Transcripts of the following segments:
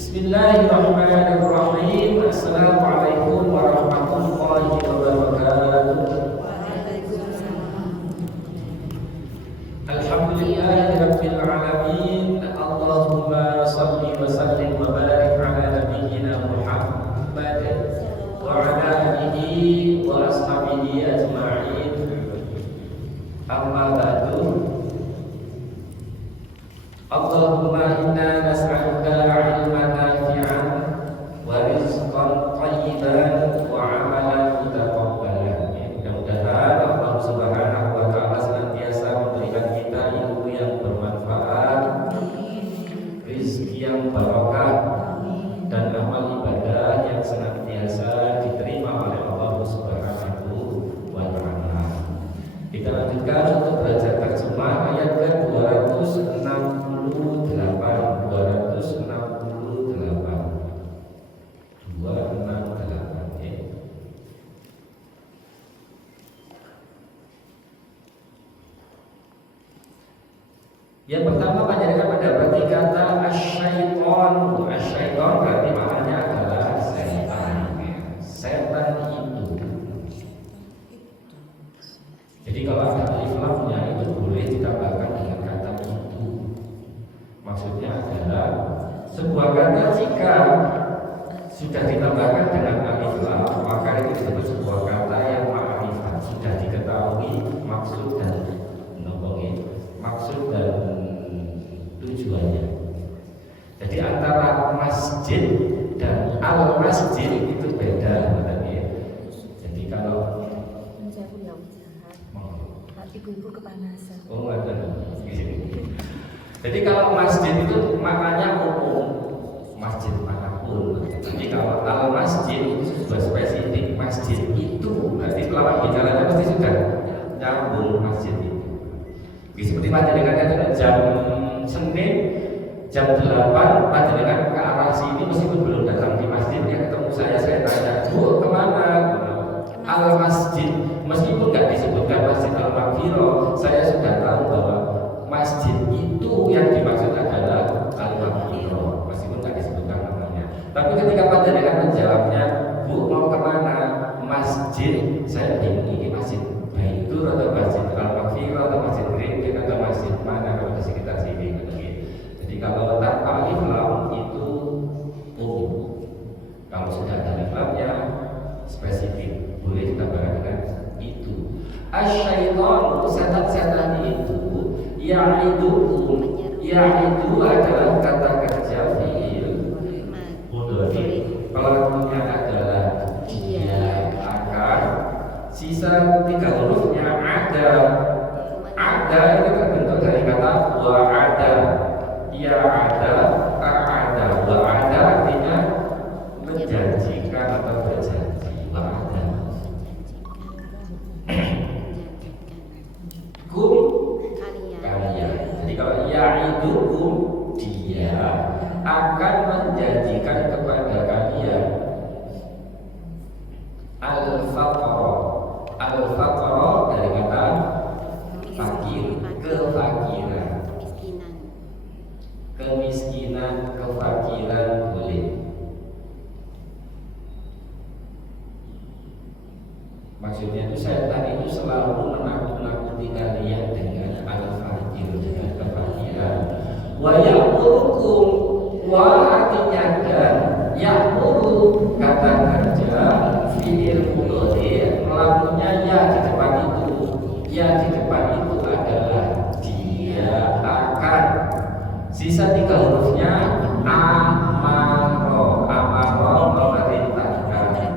Bismillahirrahmanirrahim. Assalamualaikum warahmatullahi wabarakatuh. Alhamdulillahirabbil alamin. Allahumma shalli wa sallim wa barik ala nabiyyina Muhammad wa ala alihi wa ashabihi ajma'in. Amma ba'du. Allahumma inna nas'aluka 'ilman nafi'an wa rizqan thayyiban wa 'amalan mutaqabbalan. Mudah-mudahan Allah Subhanahu wa taala senantiasa memberikan kita ilmu yang bermanfaat, rezeki yang barokah, dan amal ibadah yang senantiasa diterima oleh Allah Subhanahu wa taala. Kita lanjutkan untuk belajar terjemah ayat ke-268. Yang pertama panjenengan mendapati kata asyaiton. Asyaiton berarti maknanya adalah setan. Setan itu. Jadi kalau ada alif lamnya itu boleh ditambahkan dengan kata itu. Maksudnya adalah sebuah kata jika sudah ditambahkan dengan alif lam, maka itu disebut sebuah kata yang ma'rifat, sudah diketahui maksud dan tujuannya. Jadi antara masjid dan al-masjid itu beda. Jadi kalau ibu-ibu kepanasan. Oh, ada. Jadi kalau masjid itu maknanya umum, masjid manapun. Jadi kalau al-masjid itu sudah spesifik, masjid itu berarti lawan bicaranya pasti sudah nyambung masjid itu. Seperti panjenengan jam Senin jam 8 panjenengan ke arah sini meskipun belum datang di masjid, ya ketemu saya tanya, "Bu, kemana?" Al masjid, meskipun nggak disebutkan masjid Al-Maghfirah, saya sudah tahu bahwa masjid itu yang dimaksud adalah Al-Maghfirah, meskipun nggak disebutkan namanya. Tapi ketika panjenengan menjawabnya, "Bu, mau kemana?" Masjid, saya bingung ini masjid Baitur atau masjid Al-Maghfirah atau masjid Ringgit atau masjid mana kalau di sekitar sini. Jadi kalau tanpa alif lam itu umum. Kalau sudah ada alif lamnya spesifik, boleh ditambahkan dengan itu. Asyaiton, setan-setan itu ya'idu adalah kata kerja fi'il mudhari. Pelakunya adalah dia akan. Sisa 3 hurufnya ada itu terbentuk dari kata wa'ada. Ya ada, ta'ada. Wa'ada artinya menjanjikan atau berjanji. Wa'ada. Kum kalian. Jadi kalau ya'idukum, dia akan menjanjikan kepada kalian al-faqra dari kata fakir, kefakiran, kemiskinan, kefakiran boleh. Maksudnya itu setan itu selalu menakut-nakuti kalian dengan al-fakir, dengan kefakiran. Wa ya'murukum, wa artinya dan, ya'muru kata kerja fi'il mudhari, melakukannya ya di depan itu. Ya di depan itu adalah dia akan. Sisa 3 hurufnya amaro memerintahkan.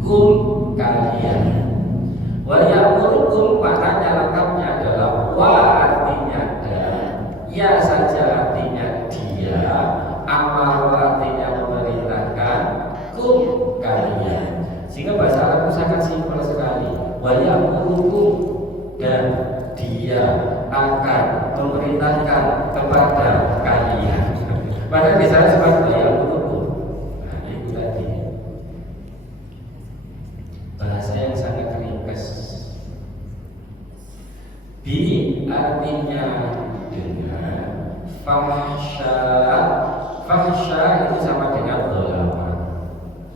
Kum kalian. Wa ya'murukum maknanya lengkapnya adalah wa artinya dan, ya saja artinya dia, amaro artinya memerintahkan, kum kalian. Sehingga bahasa Arab sangat simpel sekali. Wa ya'murukum, dan dia akan memerintahkan kepada kalian. Padahal biasanya seperti wa ya'murukum. Nah, itu tadi bahasa yang sangat ringkas. Bi artinya dengan, fahsya Fahsya itu sama dengan dolama,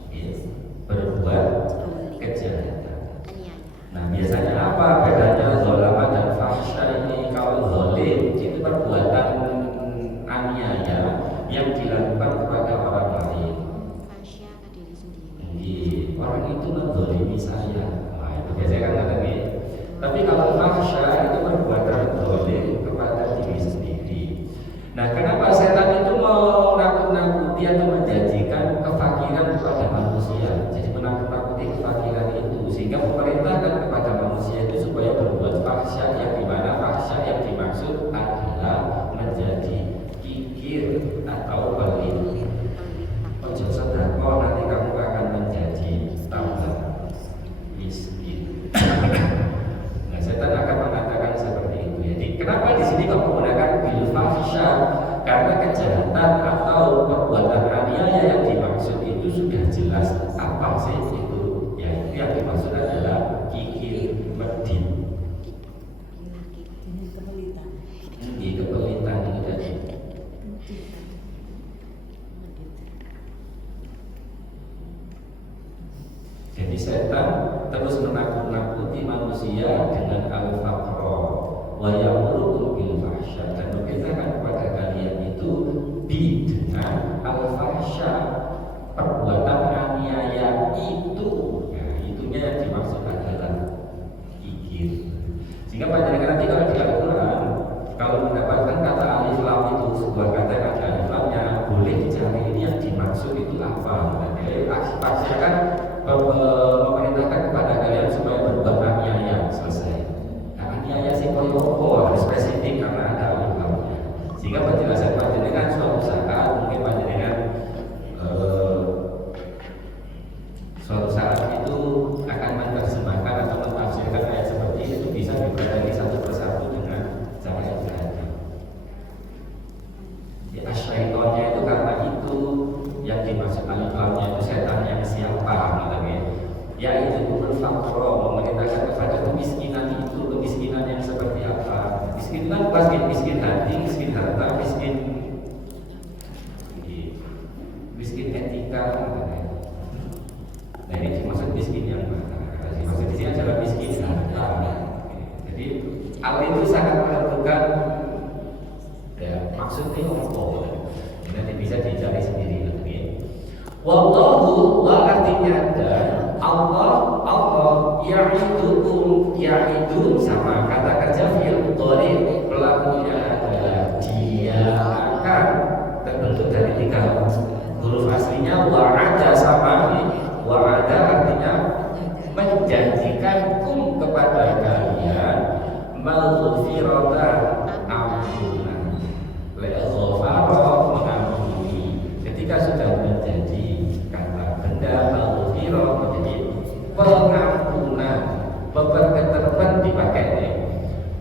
ya, berbuat kejahatan. Nah biasanya apa bedanya dolama dan fahsya ini? Kalau dolim itu perbuatan aniaya yang dilakukan kepada orang lain. Orang itu mendolimi saya, nah, itu biasanya kan ada nih. Tapi kalau fahsya itu perbuatan dolim kepada diri sendiri. Nah, kenapa setan itu mau nakut-nakuti atau menjanjikan kefakiran kepada manusia? Jadi menakut-nakuti kefakiran itu sehingga memerintahkan kepada manusia itu supaya berbuat fahsya, yang dimana fahsya yang dimaksud adalah menjadi kikir atau pelit. Ojo sedekah nanti kamu akan menjadi tambah miskin. Nah, setan akan mengatakan seperti itu. Jadi kenapa di sini kok menggunakan bil fahsya? Karena kejahatan atau perbuatan aniaya yang dimaksud itu sudah jelas apa sih itu. Ya, itu yang dimaksud adalah kikir, medit. Ini kepelitan. Ini kepelitan itu tadi. Jadi setan terus menakut-nakuti manusia dengan al-faqra wa ya'murukum bil fahsya, dan memerintahkan kepada kalian itu dengan al-fahsya, perbuatan aniaya itu. Nah, itunya yang dimaksud adalah kikir. Sehingga panjenengan nanti kalau di Al-Quran kalau mendapatkan kata alif lam itu sebuah kata yang ada alif lamnya, boleh dicari ini yang dimaksud itu apa. Jadi aksi kan memerintahkan kepada kalian supaya berbuat aniaya, selesai. Nah, aniaya sih koyo harus spesifik karena ada alif lamnya. Sehingga penjelasan panjenengan suatu saat mungkin panjenengan suatu saat itu akan menerjemahkan atau mentafsirkan ayat seperti itu bisa dipelajari satu persatu dengan cara yang beragam. Di asyaitonnya itu karena itu yang dimaksud alif lamnya itu setan yang siapa namanya, yaitu berfakro, memerintahkan kepada kemiskinan itu. Kemiskinan yang seperti apa? Kemiskinan pasti miskin hati, miskin harta, miskin etika. Nah ini dimaksud miskin yang mana? Dimaksud di sini adalah miskin harta. Jadi hal itu sangat menentukan ya maksudnya apa. Nanti bisa dicari sendiri. Wallahu wa artinya dan Allah ya'idukum sama kata kerja fi'il mudhari, pelakunya adalah dia akan, terbentuk dari 3 huruf aslinya. Wa'ada sama wa'ada artinya menjanjikan kepada kalian maghfiratan, ampunan, le'ghafara, mengampuni. Ketika sudah menjadi kata benda maghfirah menjadi pengampunan, beberapa dipakai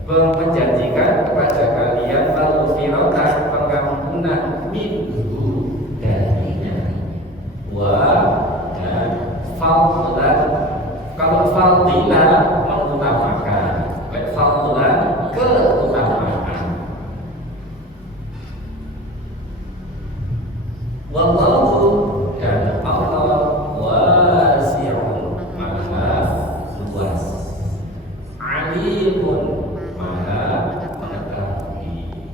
menjanjikan kepada kalian maghfiratan, pengampunan, minhu darinya, wa dan fadlan. Kalau fadilah mengutamakan, fadlan keutamaan. Wallahu dan Allah wasi'un, maha luas, alimun, maha mengetahui.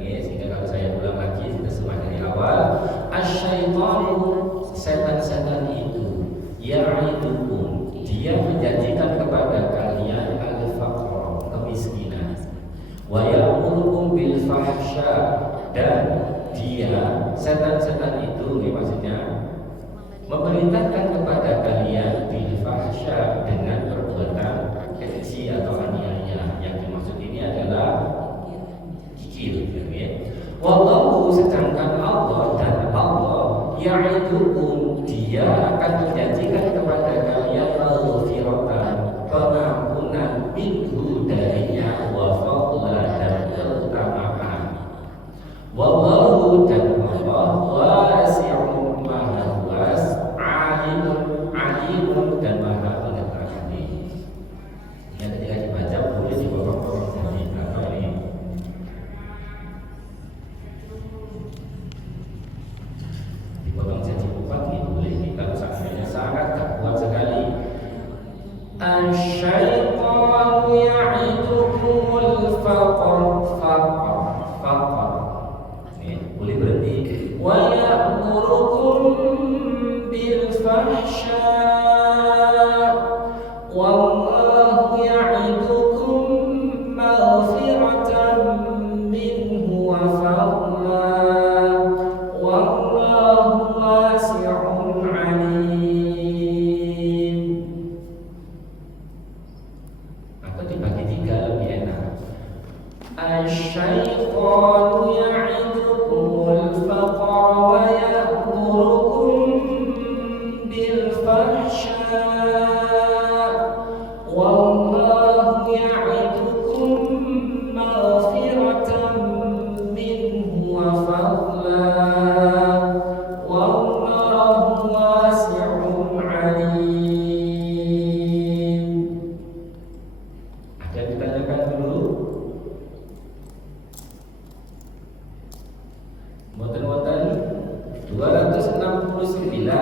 Sehingga kalau saya ulang lagi semua dari awal, asyaitanu, setan-setan itu ya'idukum, dia menjanjikan kepada kalian al-faqra, kemiskinan, wa ya'murukum bil fahsya, dan dia setan-setan itu maksudnya memerintahkan kepada kalian bil fahsya, dengan perbuatan keji atau aniaya. Yang dimaksud ini adalah kikir. Wallahu, sedangkan Allah dan Allah ya'idukum, dia akan menjanjikan kepada kalian maghfiratan, pengampunan, minhu darinya, wa fadlan dan keutamaan. Wallahu dan Allah wasi'un, maha luas, alimun dan maha mengetahui. Ya, ketika dibaca boleh dipotong jadi apa ini? ya'idukumul faqra wa ya'murukum bil fahsya wallahu ya'idukum maghfiratan minhu wa fadla wallahu wasi'un alim. Ada yang ditanyakan dulu? Mboten-mboten 269.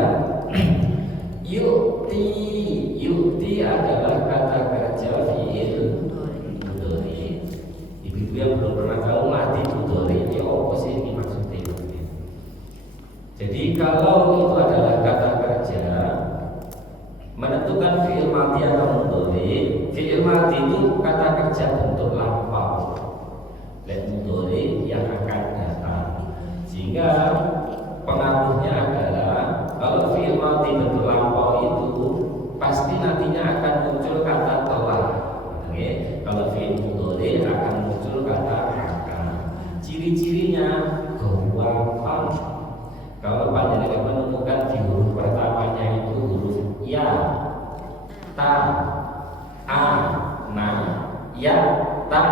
Yukti adalah kata kerja fi'il mudhari. Ibu-ibu yang belum pernah tahu mati mudhari ini apa sih ini maksudnya? Jadi kalau itu adalah kata kerja menentukan fi'il mati atau mudhari. Fi'il mati itu kata kerja bentuk lampau dan mudhari yang akan datang. Sehingga pengaruhnya adalah kalau fi'il mati bentuk lampau itu pasti nantinya akan muncul kata telah. Oke, kalau fi'il mudhari akan muncul kata akan. Ciri-cirinya gampang. Kalau panjenengan menemukan di huruf pertamanya itu huruf ya, ta, a, na, ya, ta,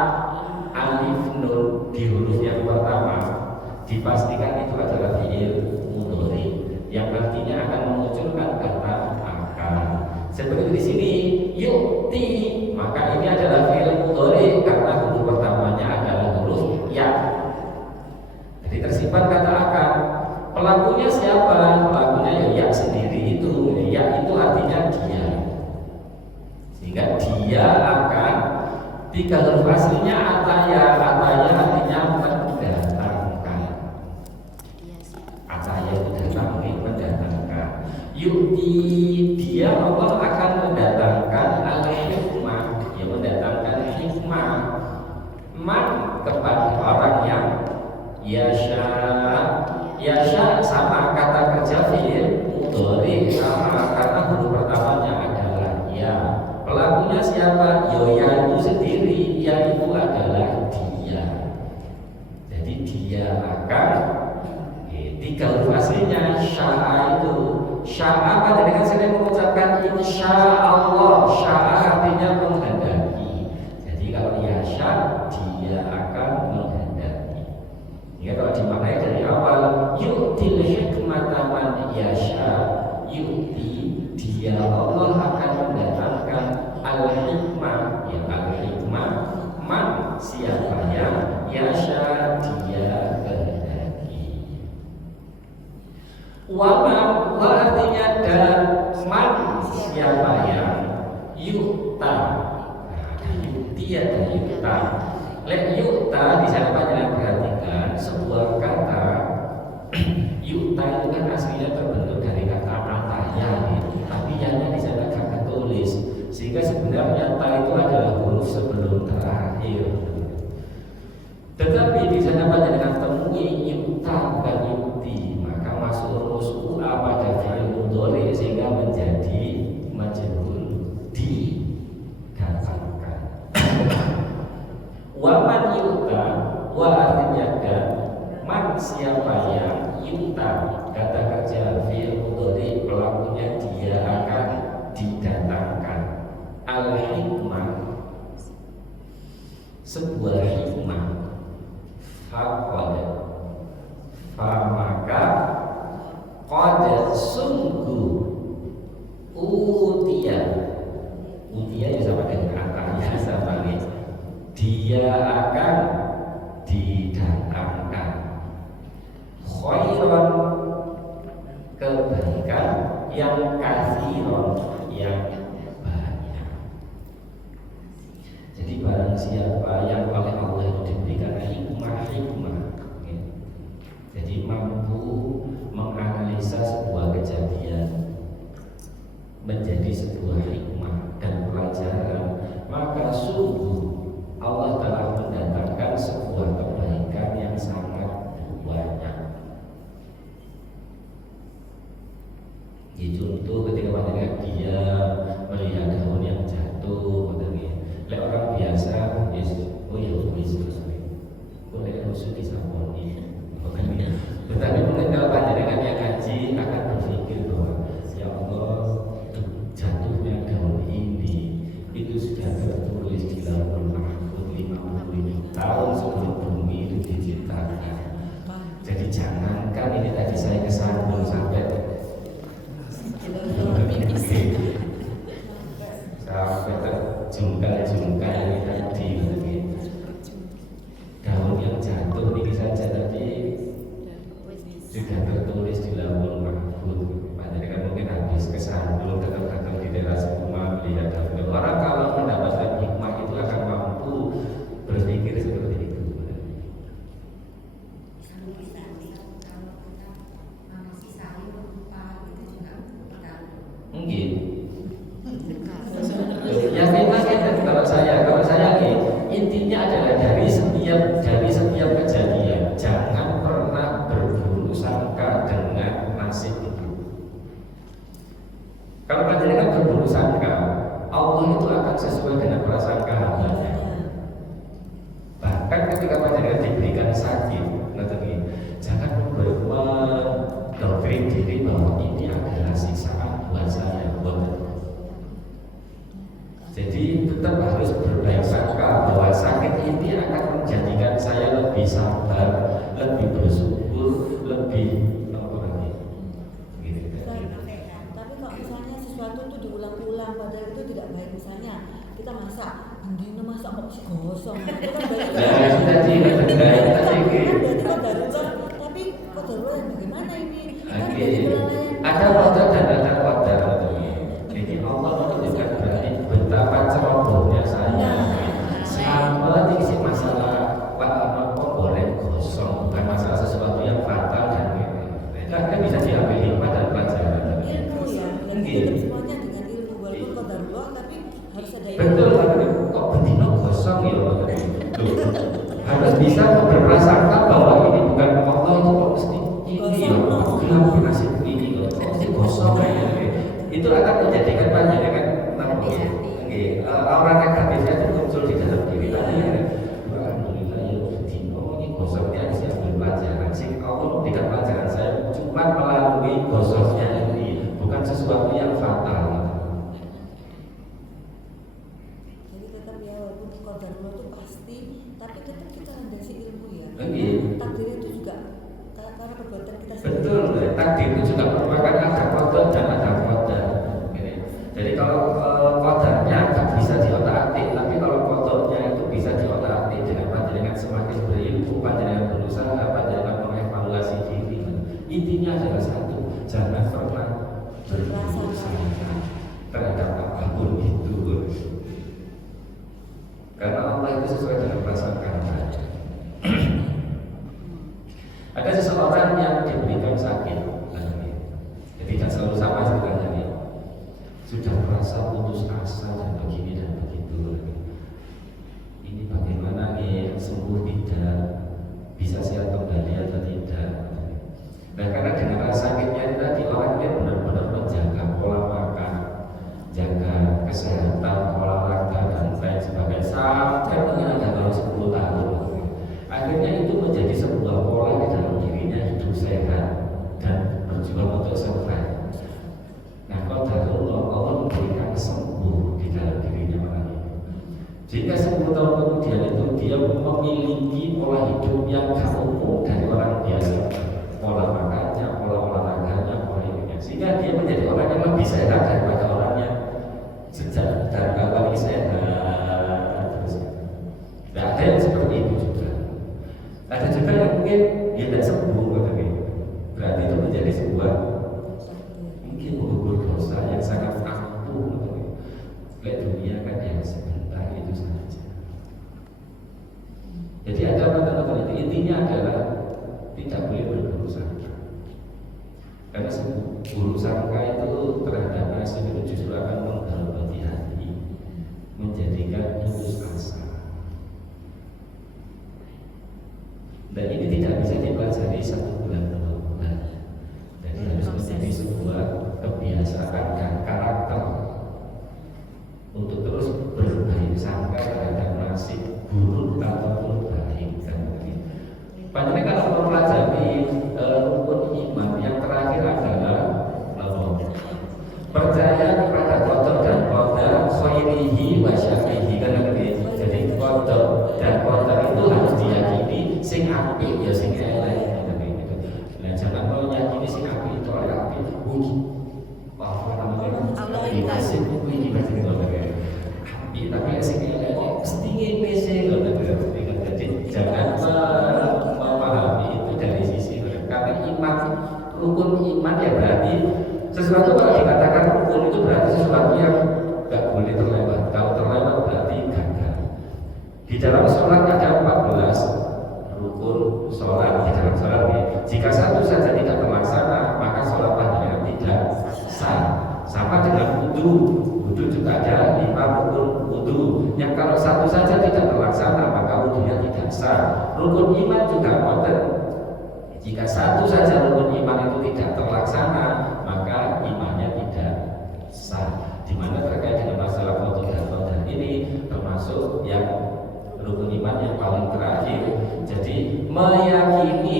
alif, nun di huruf yang pertama, dipastikan itu adalah fi'il mudhari yang artinya akan memunculkan kata akan. Seperti di sini yukti, maka ini adalah fi'il mudhari karena huruf pertamanya adalah huruf ya. Jadi tersimpan kata akan. Pelakunya siapa? Pelakunya ya sendiri itu. Ya itu artinya dia. Sehingga dia akan, tiga huruf aslinya ataya. Ataya artinya mendatangkan. Ataya itu datang, mendatangkan. Yukti, dia Allah akan mendatangkan al-hikmah, dia mendatangkan hikmah. Man kepada orang yang yasha sama kata kerja fi'il mudhari sama karena huruf pertamanya adalah ya. Pelakunya siapa? Ya itu sendiri, ya itu adalah dia. Jadi dia akan tiga huruf aslinya sya'a itu. Sya'a pada dengan sering mengucapkan insya Allah. Sya'a artinya menghendaki. Jadi kalau yasha dia akan menghendaki. Ya kalau dimaknai dari awal yu'til hikmata man yasha, yu'ti dia Allah akan mendatangkan al-hikmah, ya al-hikmah man siapa yang yasha dia kehendaki. Wa artinya dan man siapa yang yukta. Ada yukti ada yukta. Lek yukta di sana panjenengan perhatikan sebuah kata yukta itu kan aslinya terbentuk dari kata ataya, tapi yang di sana kata tulis, sehingga sebenarnya ta itu adalah huruf sebelum terakhir. Tetapi di sana panjenengan temui yukta bukan yukti, maka masuk rumus a pada fi'il mudhari sehingga menjadi majhul didatangkan. Waman yuta, wa artinya dan, man siapa yang yuta, kata kerja fi'il mudhari pelakunya dia akan didatangkan. Al-hikmah, sebuah hikmah. Faqad, maka qad sungguh utia ya sama dengan katanya sama nih. Dia akan didatangkan khairan kebaikan yang kathiron yang banyak. Jadi barang siapa yang oleh Allah itu diberikan hikmah, jadi mampu menganalisa sebuah kejadian menjadi sebuah hikmah dan pelajaran, maka sungguh Allah telah mendatangkan sebuah kebaikan yang sangat banyak. Contoh ketika panjenengan dia jangankan ini tadi saya kesandung sampai terjungkal ini tadi. Daun yang jatuh ini saja tadi sudah tertulis di Lauhul Mahfuz. Panjenengan mungkin habis kesandung tetap di teras rumah melihat daun. Orang kalau mendapatkan hikmah itu akan mampu berpikir seperti itu. Mungkin. Yakin kalau saya intinya adalah dari setiap kejadian jangan pernah berburuk sangka dengan nasib itu. Kalau panjenengan berburuk sangka, Allah itu akan sesuai dengan prasangka hambanya. Bahkan ketika panjenengan diberikan sakit, jangan mendoktrin diri bahwa ini adalah siksaan buat saya. Jadi tetap harus berbaik sangka bahwa sakit ini akan menjadikan saya lebih sabar, lebih bersyukur, lebih gitu. Tapi kalau misalnya sesuatu itu diulang-ulang padahal itu tidak baik, misalnya kita masak, andino masak kok masih gosong, itu kan berarti tadi kok darurat, tapi kok darurat yang bagaimana ini? Kan dari kelalaian. Ada qadar dan ada qadar. Jadi Allah menunjukkan berarti betapa cerobohnya saya. Sama ini masalah apa goreng gosong, bukan masalah sesuatu yang fatal dan kan bisa diambil hikmah dan pelajaran. Ilmu ya, dan itu semuanya dengan ilmu walaupun kok darurat tapi harus ada ilmu. Betul, kok bendino gosong ya. Harus bisa berprasangka bahwa ini bukan Allah itu kok mesti ini ya. Kenapa nasib ini kok mesti gosong ya. Itu akan menjadikan panjenengan aura negatifnya itu muncul di dalam diri tadi. Alhamdulillah ya bendino ini gosongnya harus diambil pelajaran. Sing Allah memberikan pelajaran saya cuma melalui gosongnya ini, bukan sesuatu yang fatal. Jadi tetap ya walaupun qadar Allah itu pasti, tapi tetap kita landasi ilmu ya. Takdir itu juga karena perbuatan kita sendiri. Betul, takdir itu juga merupakan ada qadar dan ada qadar. Jadi kalau qadarnya nggak bisa diotak-atik, tapi kalau qadarnya itu bisa diotak-atik dengan panjenengan semakin berilmu, panjenengan berusaha, panjenengan mengevaluasi diri. Intinya adalah satu, jangan pernah berburuk sangka terhadap apapun itu. Karena Allah itu sesuai dengan prasangka. Ada seseorang yang diberikan sakit, jadi tidak selalu sama ceritanya. Sudah merasa putus asa dan begini dan begitu. Ini bagaimana nih, sembuh tidak, bisa sehat kembali atau tidak. Nah karena dengan rasa sakitnya tadi orang ini benar-benar menjaga pola makan, jaga kesehatan, olahraga dan lain sebagainya sampai dengan ada baru 10 tahun. Akhirnya itu menjadi sebuah pola di dalam dirinya, hidup sehat dan berjuang untuk survive. Nah, Allah memberikan sembuh di dalam dirinya orang itu. Jika 10 tahun kemudian itu dia memiliki pola hidup yang gak umum dari orang biasa, pola makannya, pola olahraganya, pola hidupnya, sehingga dia menjadi orang yang lebih sehat daripada orang yang sejak dari awal sehat terus. Nah, ada yang seperti itu juga. Ada juga yang mungkin dia tidak sembuh, berarti itu menjadi sebuah mungkin mengukur dosa yang sangat ampuh. Lihat dunia kan yang sebentar itu saja. Jadi ada kata-kata itu intinya adalah tidak boleh berburuk sangka. Karena buruk sangka itu terhadap nasib itu justru akan menggerogoti hati, menjadikan putus asa. Dan ini tidak bisa dipelajari 1 bulan 2 bulan. Jadi harus menjadi sebuah kebiasaan dan karakter untuk terus berbaik sangka terhadap nasib buruk ataupun baik. Panjenengan kalau mempelajari rukun iman yang terakhir adalah percaya kepada qadar dan qadar khairihi wa syarrihi. Jadi qadar dan qadar itu harus diyakini, sing apik ya sing elek. rukun iman ya berarti sesuatu kalau dikatakan rukun itu berarti sesuatu yang nggak boleh terlewat. Kalau terlewat berarti gagal. Di dalam sholat ada 14 rukun sholat di dalam sholat ya. Jika satu saja tidak terlaksana maka sholat panjenengan tidak sah. Sama dengan wudu, wudu juga ada 5 rukun wudu. Yang kalau satu saja tidak terlaksana maka wudunya tidak sah. Rukun iman juga ngoten. Jika satu saja rukun iman itu tidak terlaksana maka imannya tidak sah. Di mana terkait dengan masalah qada dan qadar ini termasuk yang rukun iman yang paling terakhir. Jadi meyakini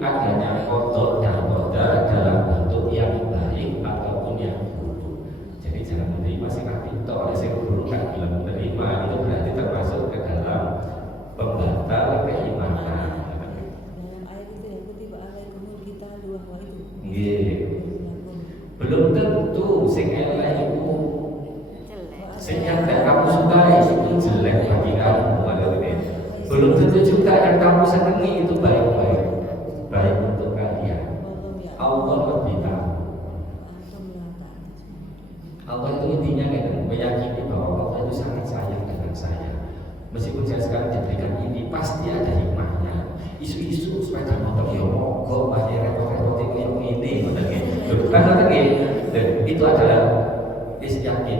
adanya qada dan qadar dalam bentuk yang baik ataupun yang buruk. Jadi jangan menerima sikap itu oleh si buruk kan bilang menerima itu berarti termasuk ke dalam pembatal keimanan. Dalam ayat itu ya kutiba alaikumul qitalu wa huwa itu. Nggih. Belum tentu sing elek iku sing yang tidak kamu sukai itu jelek bagi kamu maksudnya. Belum tentu juga yang kamu senangi itu baik-baik baik untuk kalian. Allah lebih tahu. Allah itu intinya kan meyakini bahwa Allah itu sangat sayang dengan saya. Meskipun saya sekarang diberikan ini pasti ada hikmahnya. Isu-isu sepeda motor ya mogok masih repot-repot ini kan itu adalah yakin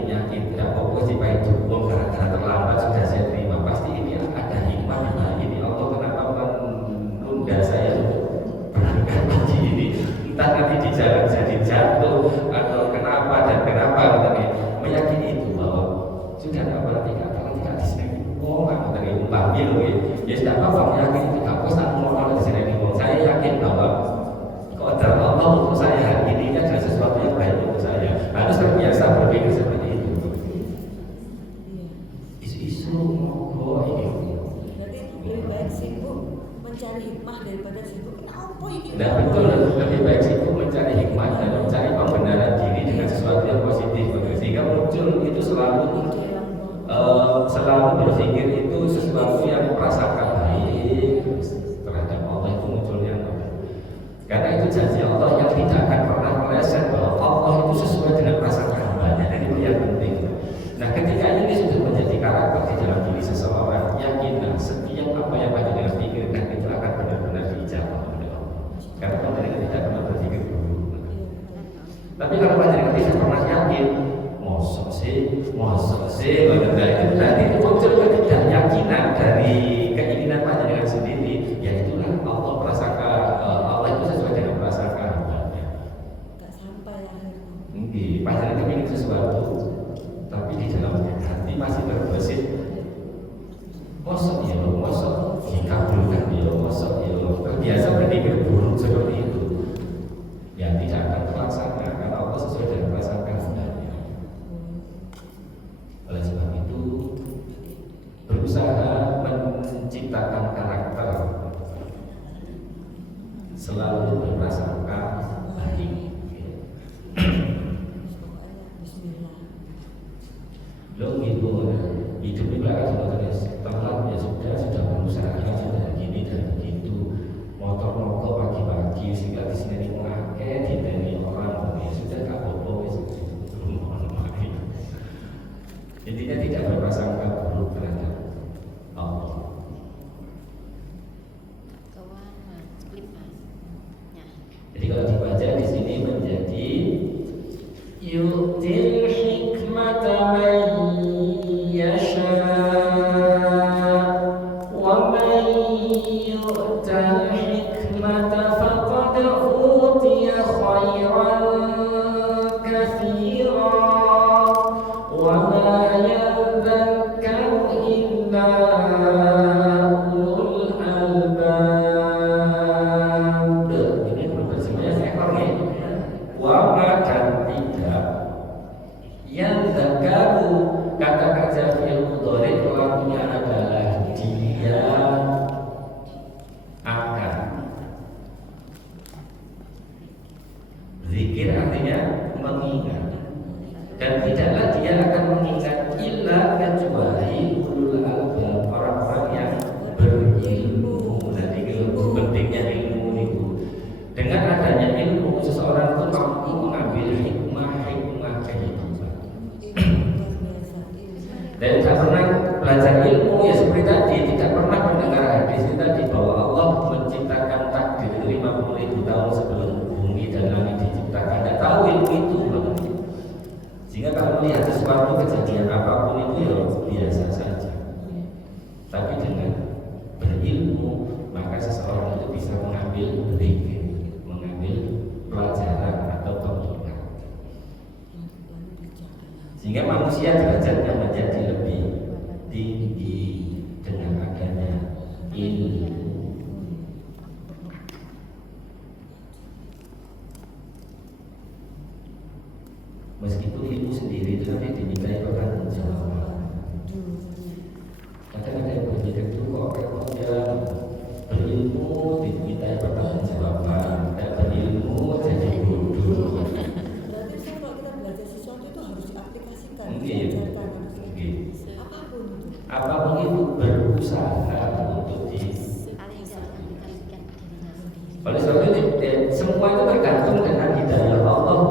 tidak fokus di baik dukung karena terlambat sudah saya terima pasti ini ada hikmah di balik ini. Allah kenapa menunda saya untuk berangkat haji ini, entah nanti di jalan jadi jatuh atau kenapa dan kenapa meyakini itu bahwa sudah apa tidak di sini nggak dari umpamil ya sudah apa meyakini itu nggak usah ngomong di sini saya yakin bahwa qadar Allah untuk saya hari ini adalah sesuatu yang baik untuk saya. Harus terbiasa berpikir seperti itu. Isu-isu mogok ini. Berarti lebih baik sibuk mencari hikmah daripada sibuk apa ini? Nah betul, lebih baik sibuk mencari hikmah dan mencari pembenaran diri dengan sesuatu yang positif. Sehingga muncul itu selalu berpikir itu sesuatu yang prasangka baik terhadap Allah itu munculnya. Karena itu janji Allah yang tidak akan pernah meleset bahwa Allah itu sesuai dengan prasangka hambanya. Dan itu yang penting. Nah ketika ini sudah menjadi karakter di dalam diri seseorang, yakinlah setiap apa yang panjenengan pikirkan itu akan benar-benar dijawab oleh Allah. Karena panjenengan tidak pernah berpikir dulu. Tapi kalau panjenengan tidak pernah yakin, mosok sih, itu berarti itu muncul ketidakyakinan dari keinginan panjenengan sendiri. Ya itulah Allah prasangka Allah itu sesuai dengan prasangka hambanya. Gak sampai akhirnya. Mungkin panjenengan ingin sesuatu, tapi di dalam hati masih terbesit. Mosok ya lo, mosok dikabulkan ya lo, mosok ya lo. Terbiasa berpikir buruk seperti itu. Ya tidak akan terlaksana karena Allah sesuai dengan prasangka hambanya. Oleh sebab itu berusaha menciptakan karakter selalu berprasangka baik. Bismillah. Lo gitu, hidup ini kan sebenarnya telat ya sudah berusaha sudah begini dan begitu. Motor mogok pagi-pagi sehingga di sini mengake diteni orang ya sudah tak apa-apa intinya tidak berprasangka buruk terhadap Allah. Jadi kalau dibaca di sini menjadi yu'til hikmata man yasha wa man yu'tal hikmata faqad utiya khairan katsira wa ma yadhakkaru illa ulul albab. Ini berbahasanya seekor nih. Wa dan tidak yang zakaru kata kerja fi'il mudhari pelakunya adalah dia akan zikir melihat sesuatu kejadian apapun itu ya biasa saja. Tapi dengan berilmu maka seseorang itu bisa mengambil zikir, mengambil pelajaran atau pengingat, sehingga manusia derajatnya menjadi lebih tinggi dengan adanya ilmu. Meskipun ilmu sendiri tapi dimintai pertanggungjawaban. Kadang ada yang berpikir itu kok kalau dia berilmu dimintai pertanggungjawaban, tidak berilmu jadi bodoh. Berarti Ustaz, kalau kita belajar sesuatu itu harus diaplikasikan, Mungkin. diajarkan, Mungkin. apapun itu. Apapun itu berusaha untuk di. Oleh sebab itu semua itu tergantung dengan hidayah Allah.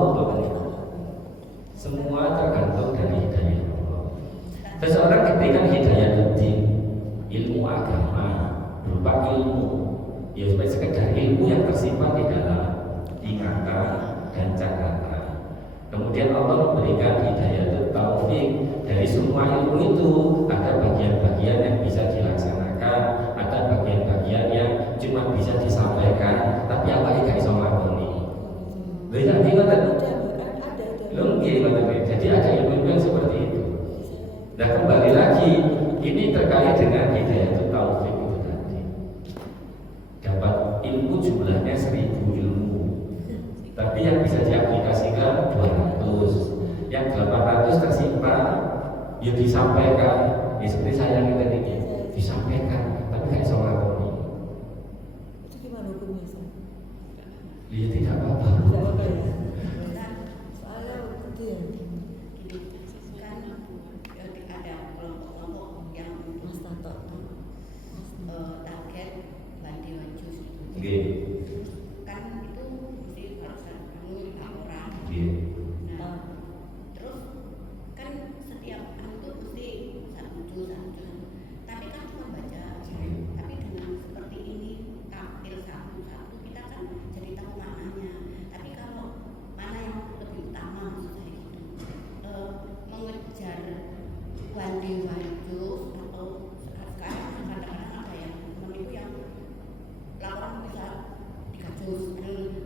Semua tergantung dari hidayah Allah. Seseorang diberikan hidayah ilmu agama berupa ilmu, ya supaya sekedar ilmu yang tersimpan di dalam ingatan dan catatan. Kemudian Allah memberikan hidayah taufik dari semua ilmu itu. Ada bagian-bagian yang bisa dilaksanakan, ada bagian-bagian yang cuma bisa disampaikan, tapi apa yang gak bisa melakukan. Lihat ini jadi ada ilmu yang seperti itu. Nah kembali lagi, ini terkait dengan hidayah taufik itu tadi. Dapat ilmu jumlahnya 1000 ilmu, tapi yang bisa diaplikasikan 200, yang 800 tersimpan, ya disampaikan. Ya seperti saya yang tadi disampaikan, tapi nggak bisa melakukan. Itu gimana hukumnya Ustaz? Dia tidak apa-apa. Tidak apa-apa ya. Soalnya itu ya. Kan ada kelompok-kelompok yang Mas Tato. target banti wajus gitu. Oke. Kan itu mesti harus kamu 5 orang. Oke. Nah, terus kan setiap anu itu mesti satu juz. Tapi kan cuma baca. Tapi dengan seperti ini tampil satu-satu kita kan jadi tahu maknanya. Tapi kalau mana yang lebih utama maksud saya gitu, mengejar banti wajus atau sekarang kadang-kadang ada yang teman itu yang laporan bisa 3 juz.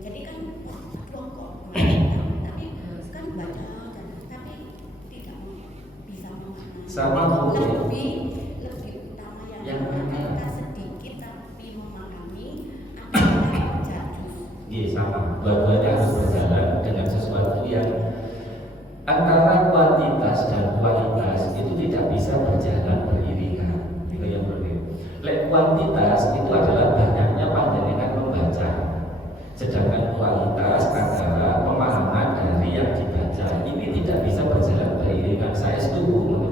Jadi kan wah kok tapi kan baca tapi tidak bisa memaknai. Sama lebih utama yang mana? kita sedikit tapi memahami apa yang juz. Iya sama. Dua-duanya harus berjalan dengan sesuatu yang antara kuantitas dan kualitas itu tidak bisa berjalan beriringan. Itu yang berbeda. Kuantitas itu adalah banyaknya panjenengan membaca, sedangkan kualitas adalah pemahaman dari yang dibaca. Ini tidak bisa berjalan beriringan. Saya setuju.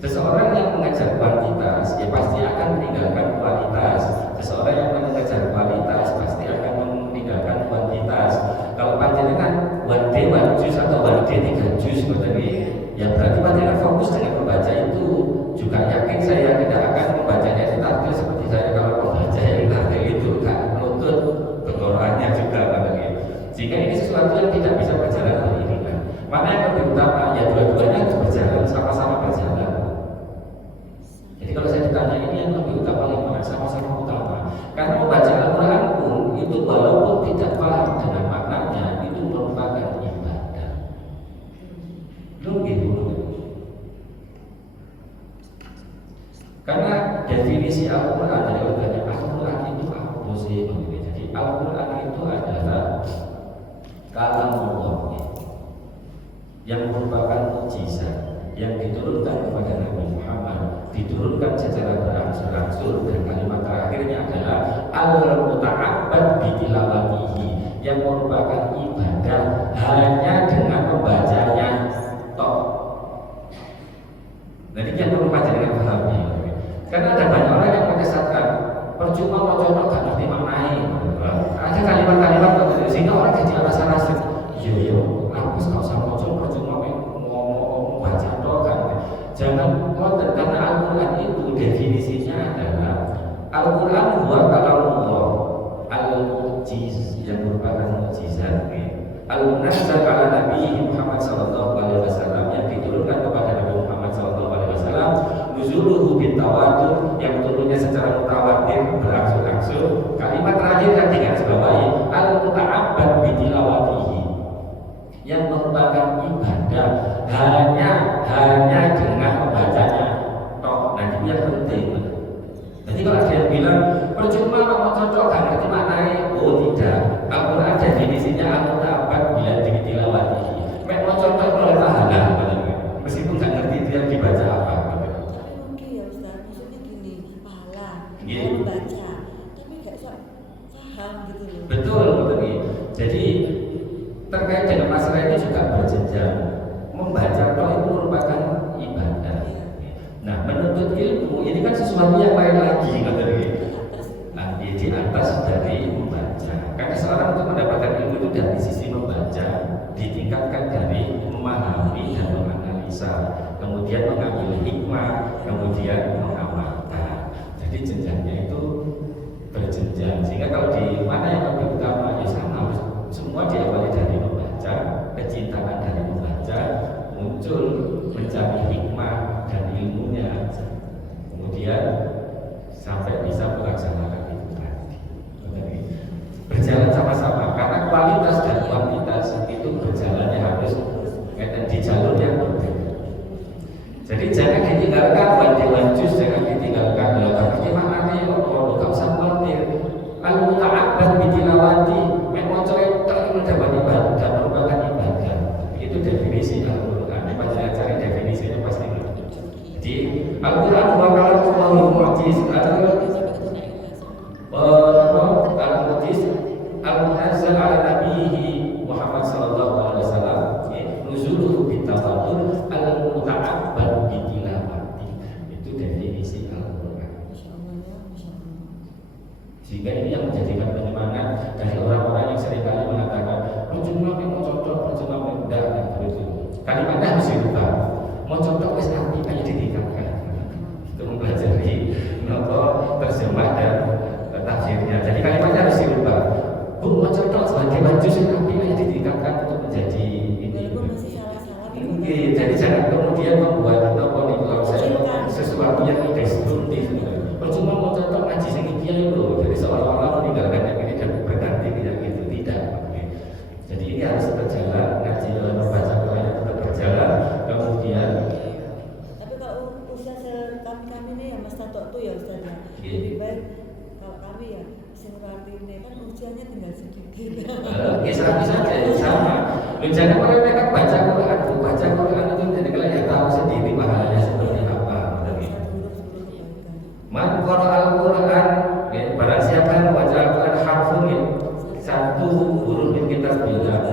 Seseorang yang mengejar kuantitas, ya pasti akan meninggalkan kualitas. Seseorang yang mengejar kualitas pasti akan meninggalkan kuantitas. Kalau panjenengan one day 1 juz atau one day 3 juz, ya berarti panjenengan fokus dengan membaca itu. Juga yakin saya tidak akan membacanya itu takdir seperti saya kalau membaca yang takdir itu kan menuntut kekorannya juga sehingga ini sesuatu yang tidak bisa berjalan beriringan. Mana yang lebih utama? Ya dua-duanya harus berjalan, sama-sama berjalan. Jadi kalau saya ditanya ini yang lebih utama yang mana, sama-sama utama. Karena membaca Al-Quran pun itu walaupun tidak paham dengan maknanya itu merupakan ibadah. Gitu. Karena definisi Al-Quran dari orangnya Al-Quran itu apa sih? Jadi Al-Quran itu adalah kalam Allah yang merupakan mukjizat yang diturunkan kepada Nabi Muhammad, diturunkan secara berangsur-angsur, dan kalimat terakhirnya adalah al-muta'abbad bitilawatihi, yang merupakan ibadah hanya dengan membacanya tok. Jadi yang perlu panjenengan pahami. Karena ada banyak orang yang menyesatkan, percuma mau coba gak ngerti maknai. Ada kalimat-kalimat sehingga orang jadi alasan asli. Iya, aku gak usah mau coba, percuma mau baca tok kan. Jangan ngotot, karena Al-Quran itu definisinya adalah Al-Quran huwa kalamullah al-mu'jiz, yang merupakan mukjizat. Al-munazzal ala Nabi Muhammad sallallahu alaihi wasallam, yang hanya dengan membacanya toh. Nah itu yang penting. Jadi kalau ada yang bilang percuma mau cocok gak ngerti maknanya, oh tidak. Al-Quran definisinya al-muta'abbad bila ditilawati. Mek mau cocok oleh pahala, meskipun gak ngerti dia dibaca apa. Tapi mungkin ya Ustaz, maksudnya gini, pahala, mau baca, tapi gak bisa paham gitu loh. Betul, betul. Jadi terkait dengan masalah ini juga berjenjang. Membaca toh itu merupakan ibadah. Nah, menuntut ilmu ini kan sesuatu yang lain lagi, nah, di atas dari membaca. Karena seorang untuk mendapatkan ilmu itu dari sisi membaca, ditingkatkan dari memahami dan menganalisa, kemudian mengambil hikmah, kemudian mengamalkan. Jadi jenjangnya itu berjenjang. Sehingga kalau di mana yang lebih utama ya sama, semua diawali dari membaca, kecintaan dari membaca, muncul mencari hikmah dan ilmunya, kemudian sampai bisa melaksanakan itu tadi. Berjalan sama-sama karena kualitas dan kuantitas itu berjalannya harus di jalur yang berbeda. Jadi jangan ditinggalkan bantuan jus, jangan ditinggalkan dalam ini maknanya kalau gak usah khawatir. Al-muta'abbad bitilawati, memang coret dapat ibadah dan merupakan ibadah. Itu definisi Al-Quran. Baca cari definisinya pasti. Jadi Al-Quran bakal mu'jiz al-mu'jiz al-munazzal ala nabiyhi Muhammad sallallahu alaihi wasallam, nuzuluhu bitawatur al-muta'abbad bitilawati. Itu definisi Al-Quran. Sehingga ini yang menjadikan penyemangat dari orang-orang yang seringkali mengatakan percuma mau cocok, percuma mudah, begitu. Kalimatnya harus dirubah. Mau cocok wis api kayak ditingkatkan. Itu mempelajari terjemah dan tafsirnya. Jadi kalimatnya harus dirubah. Bu mau cocok sebagai baju api kayak ditingkatkan untuk menjadi ini. Jadi jangan kemudian membuat sesuatu yang destruktif. Percuma mau cocok ngaji sing iki lho. Jadi seolah-olah meninggalkan yang ini dan berganti tidak gitu, tidak. Jadi ini harus berjalan, ngaji membaca Quran tetap berjalan, kemudian. Tapi kalau usia kami ini ya Mas Tato tuh ya Ustaz ya, lebih baik kalau kami ya seperti ini kan usianya tinggal sedikit. Ya saja sama. Lu jangan meremehkan baca Quran itu jadi kalian ya tahu sendiri pahalanya seperti apa. Man qara al-Quran, barang siapa yang membaca Al-Quran harfun satu huruf yang kita bilang,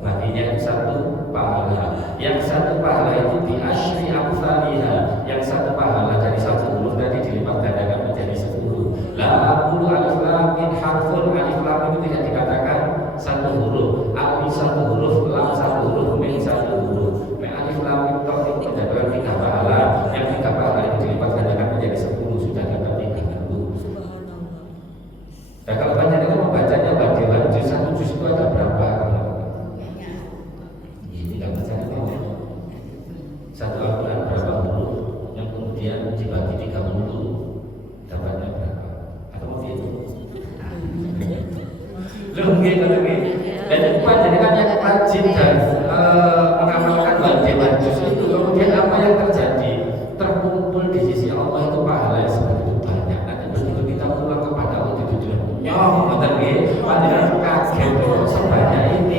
artinya satu pahala. Yang satu pahala itu di asyri amsalihah, yang satu pahala dari satu huruf tadi dilipat gandakan menjadi 10. La aqulu alif lam mim harfun, alif lam itu tidak dikatakan satu huruf, alif satu huruf, lam satu huruf, mim satu huruf. Alif lam itu mendapatkan 3 pahala, yang 3 pahala itu dilipat gandakan menjadi 10, sudah dapat 30. Subhanallah. Nah kalau banyak itu membacanya bagaimana juz 1 juz itu ada berapa? Tidak bacanya satu Al-Quran berapa huruf yang kemudian dibagi 30 dapatnya berapa? Atau mau itu? Mungkin dan panjenengan yang rajin dan mengamalkan bagaimana juz itu, kemudian apa yang terjadi? Terkumpul di sisi Allah itu pahala yang sebegitu banyak. Nanti begitu kita pulang kepada Allah itu padahal kaget sebanyak ini,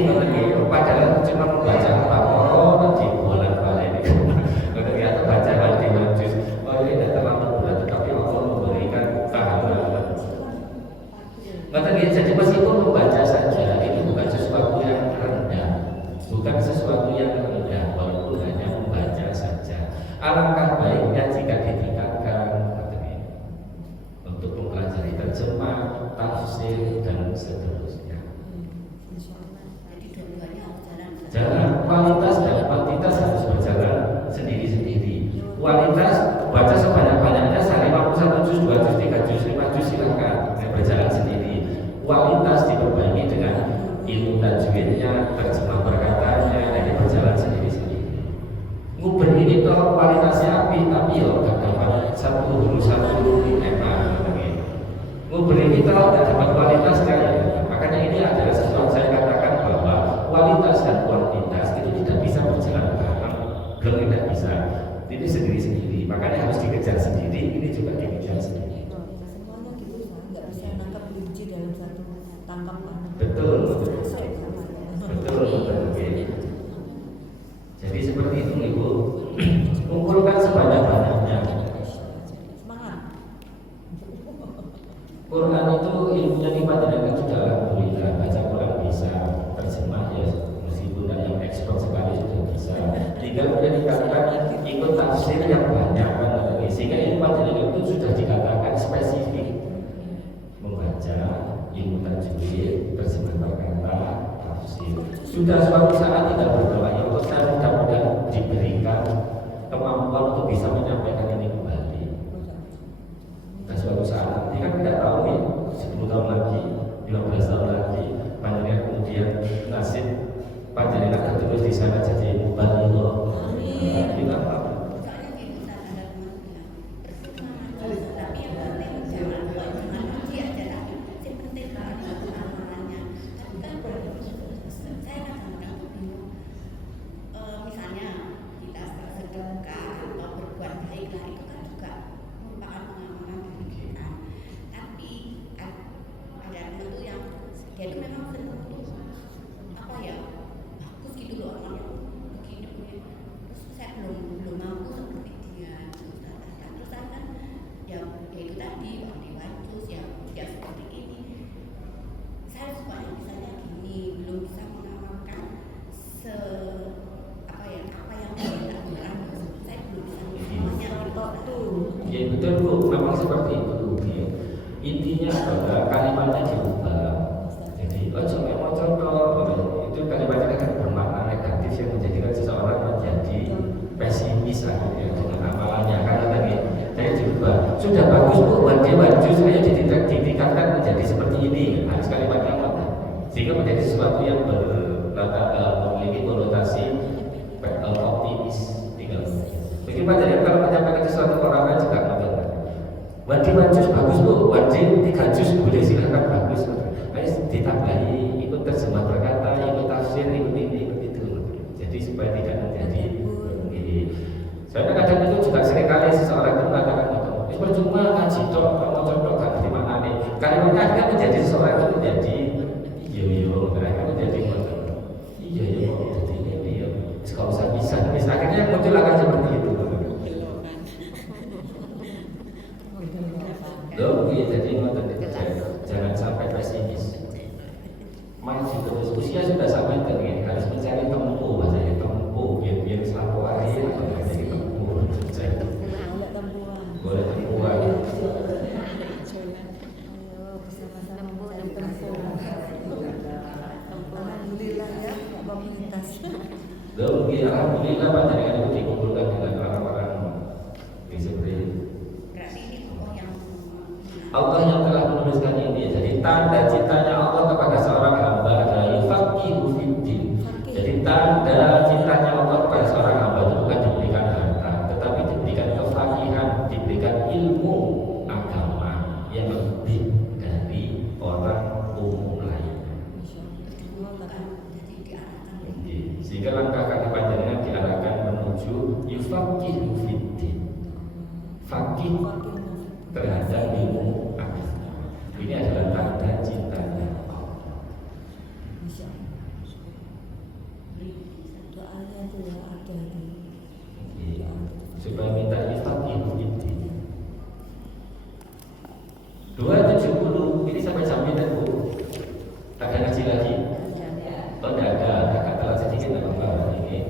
padahal cuma membaca apa di bulan balik ini, atau baca di majus. Oh ini tidak terlalu berat, tetapi Allah memberikan pahala. Jadi meskipun membaca saja itu bukan sesuatu yang rendah, bukan sesuatu yang rendah, walaupun hanya membaca saja. Alangkah baiknya jika ditingkatkan untuk mempelajari terjemah, tafsir dan seterusnya. Jadi dua-duanya harus Jalan kualitas dan kuantitas harus berjalan sendiri-sendiri. Kualitas baca sebanyak-banyaknya, 51 juz, 2 juz, 3 juz, 5 juz silakan, berjalan sendiri. Kualitas diperbaiki dengan ilmu tajwidnya, terjemah perkataannya, dan berjalan sendiri-sendiri. Nguber ini toh kualitasnya api, tapi ya gak dapat satu huruf enak. Nguber ini toh gak dapat kualitas kayak. Makanya ini adalah sesuatu saya katakan bahwa kualitas dan kuantitas itu tidak bisa berjalan bareng. ini sendiri-sendiri, makanya harus dikejar sendiri, ini juga dikejar sendiri. Semuanya gitu, nggak bisa nangkap kelinci dalam satu tangkapan. Betul, betul. Selesai. Betul, betul. Oke. Jadi seperti itu Ibu, kumpulkan sebanyak-banyaknya. Semangat. Quran itu ilmunya nikmat dan sudah alhamdulillah, baca Quran bisa, terjemah ya meskipun tidak yang ekspor sekali sudah bisa. Tinggal kemudian dikatakan ikut tafsir yang banyak kan, sehingga ilmu panjenengan itu sudah dikatakan spesifik membaca ilmu tajwid, terjemah kata, tafsir. Sudah suatu saat tidak berdoa ya Allah, saya mudah-mudahan diberikan kemampuan untuk bisa menyampaikan ini kembali. Dan suatu saat nanti kan tidak tahu ya 10 tahun lagi, 15 tahun lagi, panjenengan kemudian nasib panjenengan tertulis di sana jadi muballigh. Kita tahu. Soalnya gitu saat ada teman bilang bersemangat terus, tapi yang penting jangan puji aja, tapi yang penting banget amalannya. Tapi kan saya kadang-kadang tuh bingung. Misalnya kita bersedekah atau berbuat baik lah, itu kan juga merupakan pengamalan dari kita. Tapi ada teman tuh yang dia itu memang senang tuh apa ya, bagus gitu loh amalnya begini begini. Terus saya belum mampu seperti dia gitu. Terus saya kan ya itu tadi wancus ya seperti ini. Saya supaya misalnya gini belum bisa mengamalkan apa yang kita bilang, saya belum bisa semuanya gitu. Ya betul Bu, memang seperti itu. Ya. Intinya adalah kalimatnya diubah. Jadi ojo mau contoh itu kalimatnya kan bermakna negatif yang menjadikan seseorang menjadi pesimis akhirnya dengan amalannya. Karena tadi saya diubah. Sudah bagus Bu, wajib saya ditingkatkan menjadi seperti ini. Harus kalimatnya apa? Sehingga menjadi sesuatu yang memiliki konotasi optimis. Bagaimana jadi kalau menyampaikan sesuatu ke orang lain juga ngotot. Wajib bagus Bu, wajib 3 juz boleh silakan bagus. Tapi ditambahi ikut terjemah berkata, ikut tafsir, ikut ini, ikut itu. Jadi supaya tidak menjadi ini. Saya kadang itu juga seringkali seseorang itu mengatakan itu percuma ngaji tok, kamu contoh kan di mana nih. Kalimatnya akhirnya menjadi seseorang itu menjadi iya, akhirnya menjadi iya jadi ini ya. Kalau saya bisa, akhirnya muncul akan seperti itu. Loh, iya jadi jangan sampai pesimis. Maju terus, usia sudah sampai tadi harus mencari tempuh, bahasanya tempuh, biar selalu hari atau jadi tempuh. Boleh tempuhan. Boleh tempuhan. Ayo bersama-sama tempuh. Alhamdulillah ya, komunitas. Loh, alhamdulillah panjenengan itu dikumpulkan dengan orang-orang di seperti ini. Berarti ini tokoh yang Allah yang telah menuliskan ini. Jadi tanda cintanya Allah kepada seorang hamba adalah yufaqihu fiddin. Jadi tanda cintanya Allah kepada seorang hamba itu bukan diberikan harta, tetapi diberikan kefaqihan, diberikan ilmu agama yang lebih dari orang umum lain. jadi diarahkan Sehingga langkah kaki panjenengan diarahkan menuju yufaqihu fiddin. Faqih terhadap ilmu agama. Ini adalah tanda cintanya Allah. Doanya itu ya ada di Supaya minta ifaqih fiddin. 270 ini sampai jam ini Bu. Ada ngaji lagi? Oh tidak ada, agak telat sedikit tidak apa-apa ini.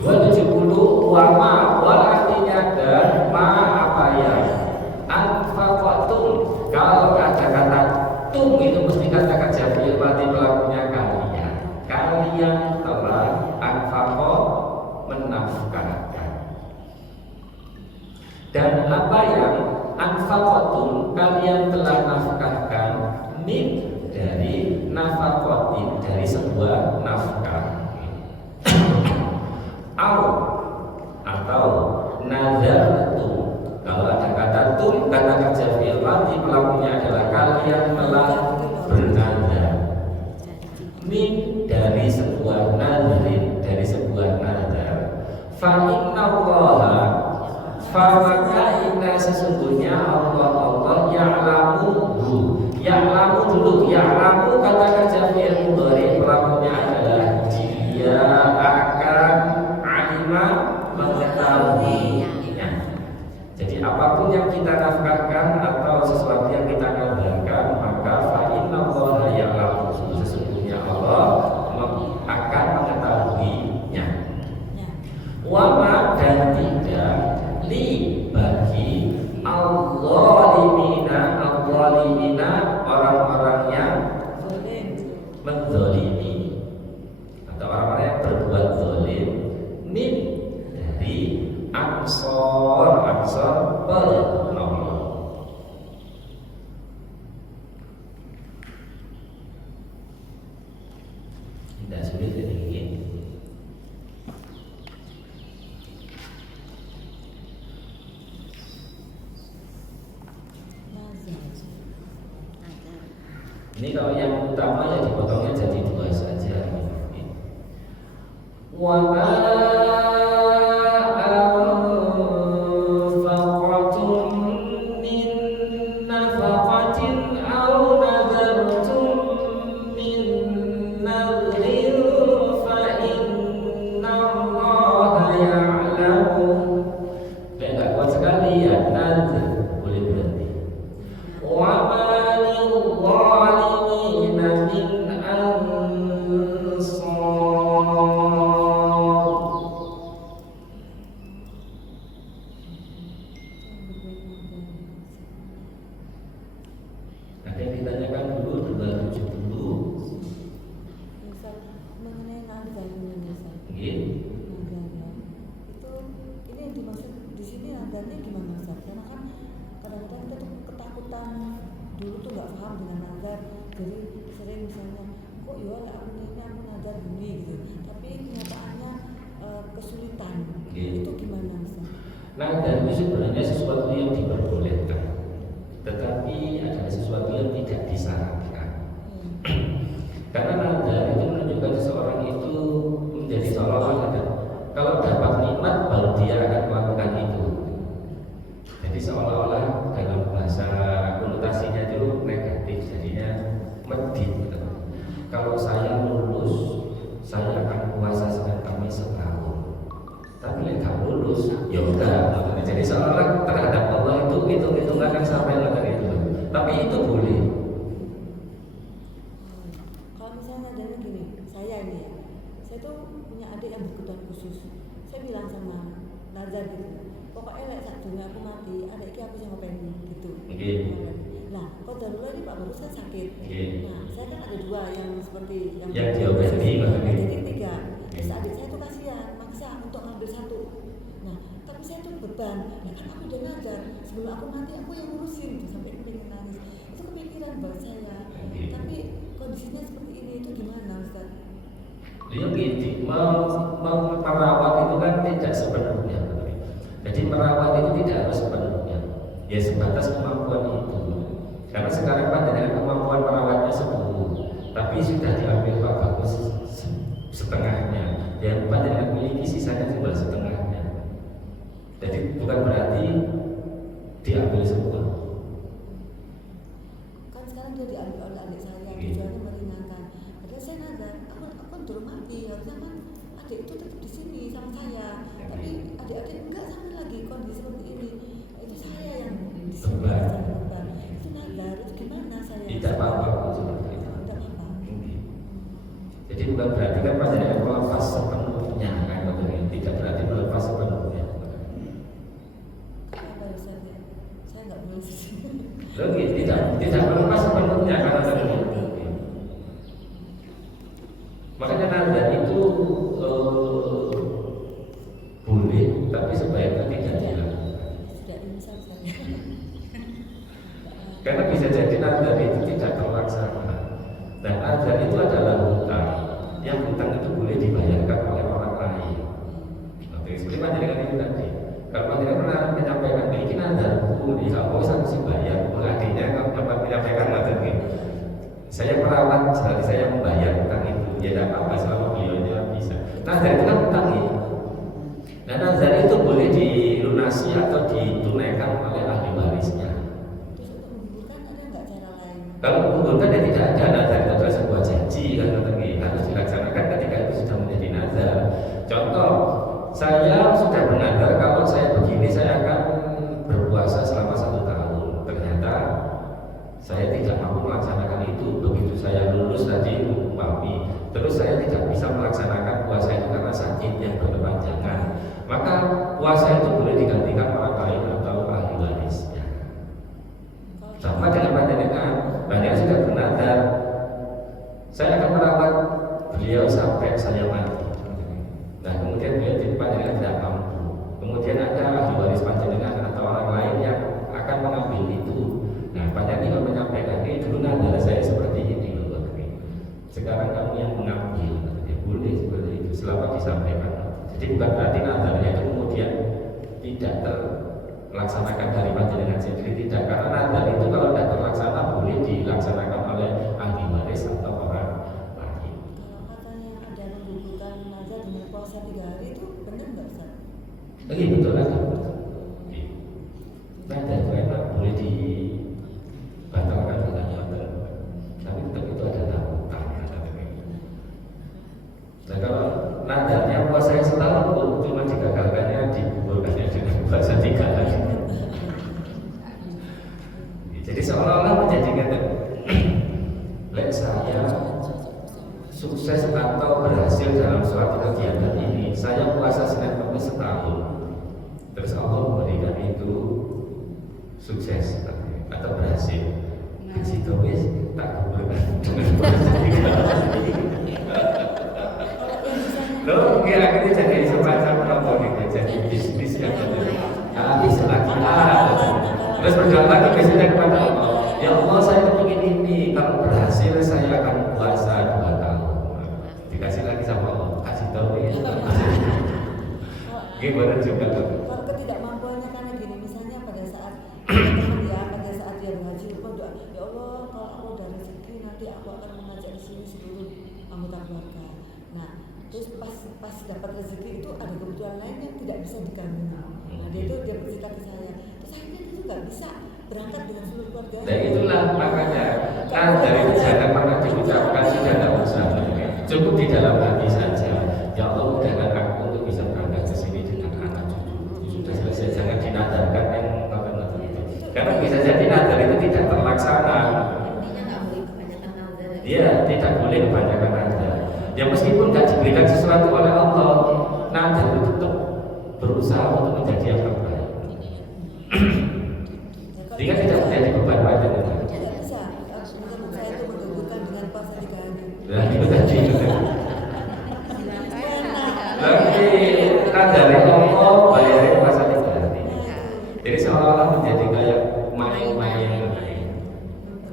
270 wama artinya dan ma apa ya? Anfaqatum. Kalau ada kata tum itu mesti kata kerja fi'il mati pelakunya kalian. Kalian telah anfaqo menafkahkan. Dan apa yang anfaqatum kalian telah nafkahkan min dari nafaqatin dari sebuah nafkah. Atau nazartum. Kalau ada kata tum, kata kerja fi'il mati pelakunya adalah kalian telah bernazar. Min dari sebuah nazar, dari sebuah nazar. Fa innallaha ini. Ini kalau yang utama ya dipotongnya jadi dua saja. Wa ma anfaqtum min nafaqatin aw nadartum min nadrin fa inna Allaha ya'lamu. Enggak kuat sekali ya, nadr boleh berhenti. Wa ma dulu tuh nggak paham dengan nazar, jadi sering misalnya kok ya aku nazar gini gitu, tapi kenyataannya kesulitan. Itu gimana Ustaz? Nazar itu sebenarnya sesuatu yang diperbolehkan, tetapi ada sesuatu yang tidak disarankan. Karena nazar itu menunjukkan seseorang itu menjadi seolah-olah ada, kalau dapat nikmat baru dia akan melakukan itu. Jadi seolah-olah dalam bahasa konotasinya itu negatif, jadinya medit gitu. Kalau saya lulus, saya akan puasa dengan kami setahun. Tapi nggak lulus, ya udah. Jadi seolah terhadap Allah itu hitung-hitungan yang sampai level itu. Tapi itu boleh. Kalau misalnya adanya gini, saya ini ya, saya tuh punya adik yang berkebutuhan khusus. Saya bilang sama nazar gitu, pokoknya lek sak dunia aku mati, adikku aku yang ngopeni gitu. Nah, kok darurat ini Pak Bagus kan sakit. Nah, saya kan ada dua yang seperti yang diobati maksudnya. Jadi tiga. Terus adik saya tuh kasihan, maksa untuk ngambil satu. Nah, tapi saya tuh beban. Ya kan aku udah nazar, sebelum aku mati aku yang ngurusin gitu, sampai pengen nangis. Itu kepikiran buat saya. Tapi kondisinya seperti ini itu gimana Ustaz? Ya gitu, merawat itu kan tidak sepenuhnya. Jadi merawat itu tidak harus sepenuhnya. Ya sebatas kemampuan itu. Karena sekarang kan dengan kemampuan merawatnya sepenuh, tapi sudah diambil Pak Bagus setengahnya. Yang panjenengan miliki sisanya cuma setengahnya. Jadi bukan berarti diambil semua. Kan sekarang dia diambil oleh adik saya, tujuannya meringankan. Padahal saya nazar, aku belum mati, harusnya kan adik itu tetap di sini sama saya. Tapi adik-adik enggak sama lagi kondisi seperti ini. Itu saya yang di sini beban. Itu nazar, itu gimana saya? Tidak apa-apa seperti itu. Tidak apa-apa. Jadi bukan berarti kan panjenengan melepas sepenuhnya kan, tidak berarti melepas sepenuhnya. Apa Ustaz ya? Saya nggak boleh sih. Lagi tidak melepas sepenuhnya karena tadi. Makanya nazar itu boleh, tapi sebaiknya tidak dilakukan. Tidak insaf saya. Karena bisa jadi nazar itu tidak terlaksana. Dan nazar itu adalah hutang. Yang hutang itu boleh dibayarkan oleh orang lain. Oke, seperti panjenengan itu tadi. Kalau panjenengan pernah menyampaikan ini nazarku, ya Allah saya mesti bayar. Adiknya kalau dapat menyampaikan nazar ini, saya merawat, berarti saya membayar hutang itu. Ya tidak apa-apa selama beliaunya bisa. Nazar itu kan hutang ya. Dan nazar itu boleh dilunasi atau ditunaikan oleh ahli warisnya. Terus untuk menggugurkan ada nggak cara lain? Kalau menggugurkan ya tidak ada, nazar itu adalah sebuah janji kan harus dilaksanakan ketika itu sudah menjadi nazar. Contoh, saya sudah bernazar kalau saya begini saya akan berpuasa selama 1 tahun. Ternyata saya tidak mampu melaksanakan itu. Begitu saya lulus tadi mami, terus saya tidak bisa melaksanakan puasa itu karena sakit yang berkepanjangan. Maka puasa itu boleh digantikan orang lain atau ahli warisnya. Sama dengan panjenengan, banyak sudah bernazar, saya akan merawat beliau sampai saya mati. Nah kemudian beliau panjenengan tidak mampu. Kemudian ada ahli waris panjenengan atau orang lain yang akan mengambil itu. Nah panjenengan menyampaikan ini dulu nazar saya seperti ini loh. Sekarang kamu yang mengambil, disampaikan. Jadi bukan berarti nadarnya itu kemudian tidak terlaksanakan dari panjenengan sendiri, tidak, karena nadar itu kalau tidak terlaksana boleh dilaksanakan oleh ahli waris atau orang lain. Kalau katanya ada menggugurkan nazar dengan puasa 3 hari itu benar nggak Ustaz? Iya betul kan? Nadar itu enak, boleh dibatalkan dengan nadar, tapi tetap itu ada tahapan. Dan kalau nadarnya puasa yang setahun pun cuma digagalkannya, digugurkannya dengan puasa 3 hari. Jadi seolah-olah menjadikan lek saya sukses atau berhasil dalam suatu kegiatan ini, saya puasa Senin Kamis setahun, terus Allah memberikan itu sukses atau berhasil. Kasih tahu wis tak gugurkan dengan puasa 3 hari. Loh, akhirnya jadi semacam apa gitu, jadi bisnis kan. Habis lagi terus berdoa lagi biasanya kepada Allah, ya Allah saya ingin ini, kalau berhasil saya akan puasa 2 tahun. Dikasih lagi sama Allah, kasih tahu ini. Gimana juga tuh? Kalau ketidakmampuannya karena gini, misalnya pada saat teman ya, pada saat dia berhaji, lupa doa, ya Allah kalau aku udah rezeki nanti aku akan mengajak di sini seluruh anggota keluarga. Nah, terus pas dapat rezeki itu ada kebutuhan lain yang tidak bisa diganggu. Nah, dia bercerita ke saya, terus akhirnya itu nggak bisa berangkat dengan seluruh keluarga. Dan itulah makanya nadar itu jangan pernah diucapkan sudah tidak usah, cukup di dalam hati saja. Ya Allah mudahkan aku untuk bisa berangkat ke sini dengan anak cucu. Sudah selesai, jangan dinadarkan yang apa itu. Karena bisa jadi nadar itu tidak terlaksana. Intinya nggak boleh kebanyakan nazar. Iya, tidak boleh kebanyakan nadar. Ya meskipun tidak diberikan sesuatu oleh Allah, nadar itu tetap berusaha untuk menjadi yang terbaik. Sehingga tidak menjadi beban badan. Tidak bisa. Menurut saya itu menggugurkan dengan puasa 3 hari. Nah, itu tadi. Tapi nadar Allah bayarin puasa 3 hari. Jadi seolah-olah menjadi kayak main-main.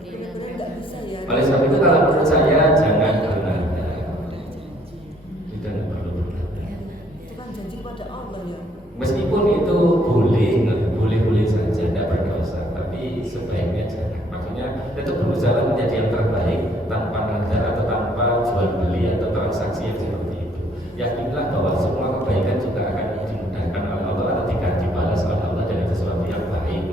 Benar-benar nggak bisa ya. Oleh sebab itu kalau menurut saya jangan bernadar. Tidak perlu bernadar. Itu kan janji kepada Allah ya. Meskipun itu boleh saja, tidak berdosa, tapi sebaiknya jangan. Maksudnya tetap berusaha menjadi yang terbaik tanpa nadar atau tanpa jual beli atau transaksi yang seperti itu. Yakinlah bahwa semua kebaikan juga akan dimudahkan oleh Allah atau dibalas oleh Allah dengan sesuatu yang baik.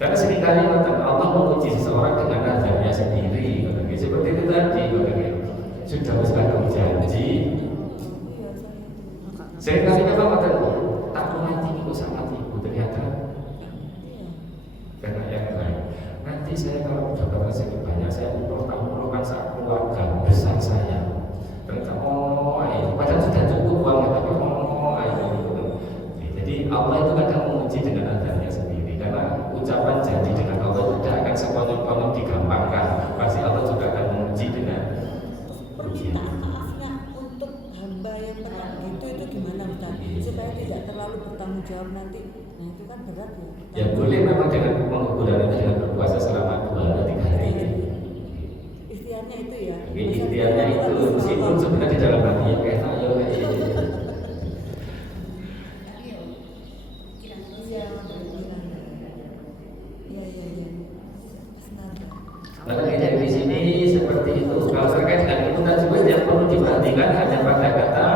Karena seringkali Allah menguji seseorang dengan nadarnya sendiri. Seperti itu tadi, sudah bersekali janji. Seringkali memang tak mati itu sama ibu ternyata karena yang lain. Nanti saya kalau dapat rezeki banyak, saya umrohkan saat keluarga besar saya. Ternyata padahal sudah cukup uangnya, tapi jadi Allah itu kadang menguji dengan nadarnya sendiri. Karena ucapan janji dengan Allah tidak akan sekonyong-konyong digampangkan. Pasti Allah juga akan menguji dengan Permintaan maafnya untuk hamba yang pernah itu gimana Ustaz? Supaya tidak terlalu bertanggung jawab nanti. Nah itu kan berat ya. Ya boleh memang dengan pengukuran itu dengan berpuasa selama 2 atau 3 hari. Ikhtiarnya itu ya. Ikhtiarnya itu meskipun sebenarnya di dalam hatinya kayak ayo Tapi yo Iya, iya. Senada. Maka dari di sini seperti itu. Kalau terkait dengan itu juga yang perlu diperhatikan hanya pada kata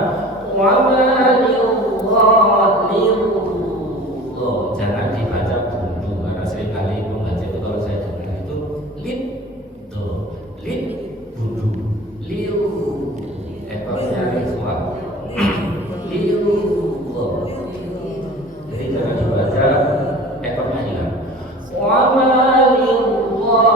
jangan dibaca bundu karena seringkali membaca itu kalau saya dengar itu lid bundu liu ekornya suap liu jadi jangan dibaca ekornya hilang. Jawab banget Jawa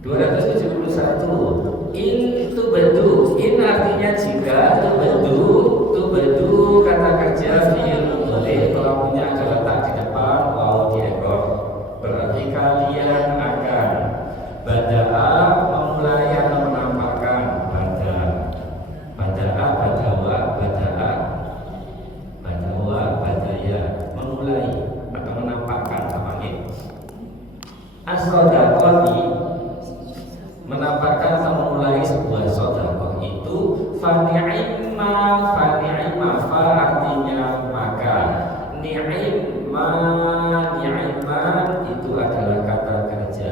Dua satu. In tubadu, in artinya jika, tubadu kata kerja fi'il mudhari pelakunya ada letak di depan waw di ekor. Berarti kalian akan bada'a memulai atau menampakkan badaya memulai atau menampakkan apa nih? As-sodaqati menampakkan atau memulai sebuah sedekah itu fani'imma fa artinya maka ni'imma itu adalah kata kerja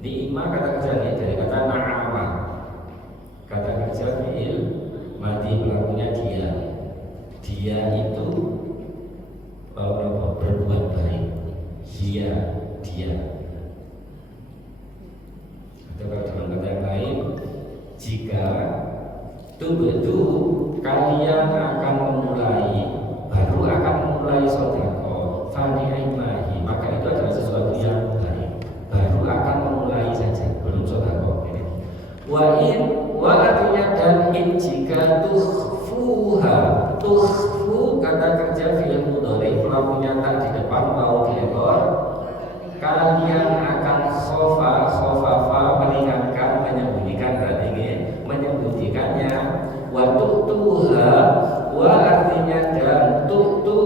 ni'imma kata kerja ini dari kata na'ama kata kerja fi'il mati pelakunya dia itu berbuat baik dia atau kalau dalam kata yang lain jika tubadu kalian akan memulai sedekah fani'imahi maka itu adalah sesuatu yang baik baru akan memulai saja belum sedekah ini wa artinya dan in jika tukhfu kata kerja fi'il mudhari pelakunya tak di depan mau di ekor kalian akan khofafa meringankan menyembunyikan berarti ini menyembunyikannya wa tu'tuha wa artinya dan tu'tu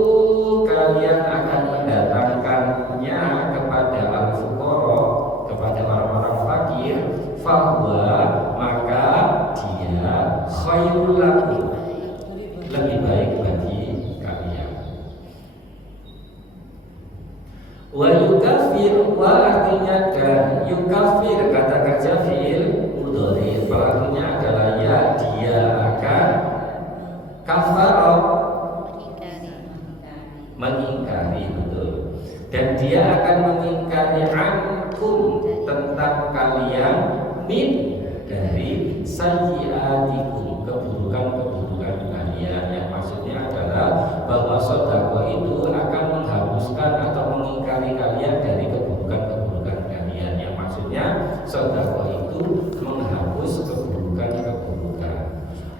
kalian akan mendatangkannya kepada al-fuqara kepada orang-orang fakir fahuwa maka dia khairul lakum lebih baik bagi kalian. Wa yukafir wa artinya dan yukafir kata kerja fi'il mudhari pelakunya adalah ya dia akan kafara mengingkari betul dan dia akan mengingkari ankum tentang kalian min dari sayyiatikum keburukan kalian yang maksudnya adalah bahwa sedekah itu akan menghapuskan atau mengingkari kalian dari keburukan kalian yang maksudnya sedekah itu menghapus keburukan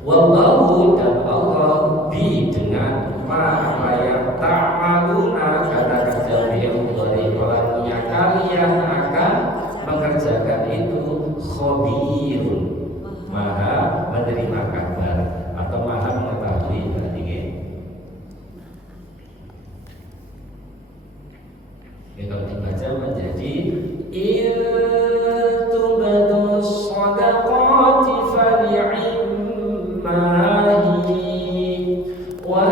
wallahu dan Allah dengan apa yang ta'maluna kata kerja dari pelakunya kalian akan mengerjakan itu khabirun maha menerima kabar atau maha mengetahui berarti ini kalau dibaca menjadi tubadu shadaqati fani'immahi wa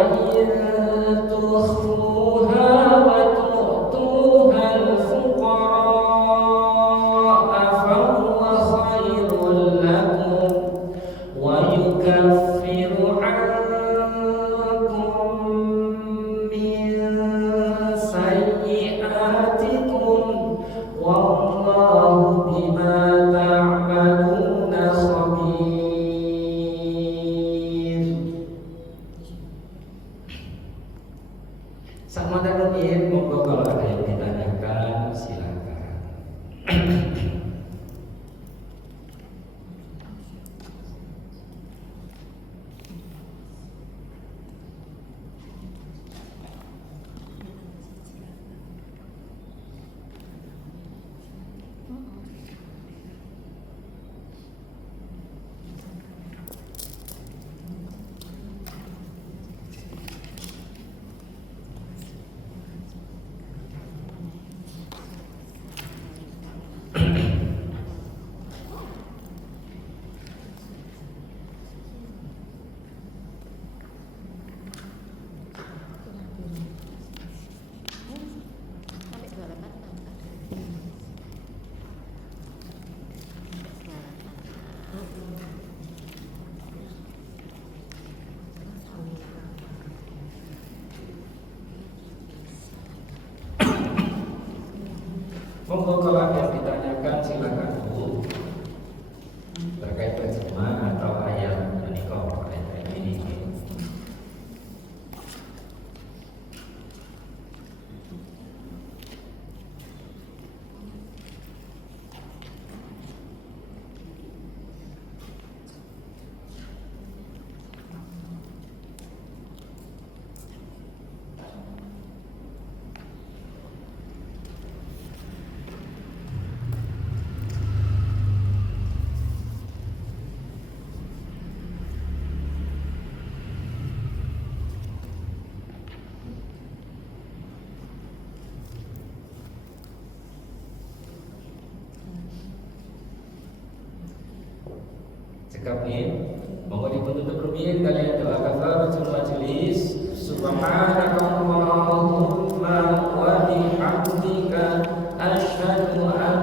tukhfuha wa tu'tuha al-fuqara fahuwa khairul lakum wa yukaffiru ankum min sayyi'atikum wallahu bima ta'maluna khabir. Sama rumiyin, monggo kalau ada yang ditanyakan silakan. Monggo kalau ada yang ditanyakan silakan Bu terkait terjemah atau ayat menikah ayat ini. Cekap nih. Monggo ditutup rumiyin kalian doa kafaratul majelis. Subhanakallahumma wa bihamdika asyhadu an